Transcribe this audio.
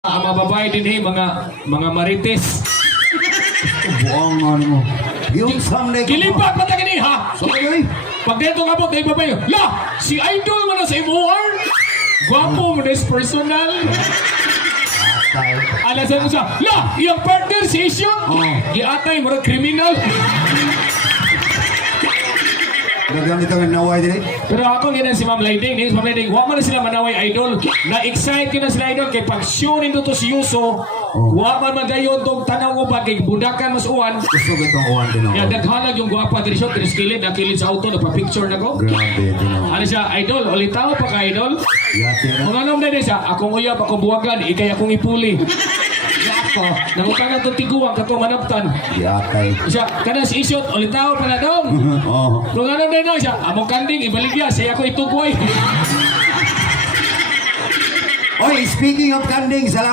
Mga babae din mga marites. Buang ano mo. Yung someday ka Kilipat pa tayo ha. Sorry. Pag dito nga po, tayo babae. La! Si Idol mo na sa imuar. Gwapo mo na is personal. Alasan mo siya. La! Iyang partner si Isyon. Giatay mo na kriminal. Nagamit ang naway din eh. Pero ako ginan si Ma'am Layding. Si Ma'am Layding, huwag mo na sila manaway idol. Na-excite ko na sila idol. Kay pag sure nito to si Yuso, huwag man magayon itong tanaw mo ba kay budakan mas uwan. Gusto ko itong uwan din ako. Yan, naghalag yung gwapa din siya. Tiniskilid, nakilid sa auto, nagpa-picture na ko. Grabe din ako. Ano siya, idol, ulitaw pa ka idol? Yate na. Kung anong na siya, akong uyab, akong buwagan, ikay akong ipuli. Ako, nangutangan itong tiguang, katong manaptan. Yate. Siya, kana si Isyot, ulitaw pa na daw. Oo. Kung anong na siya, among kanding, ibaligya, siya ako itukoy. Oy, speaking of kanding, salamat.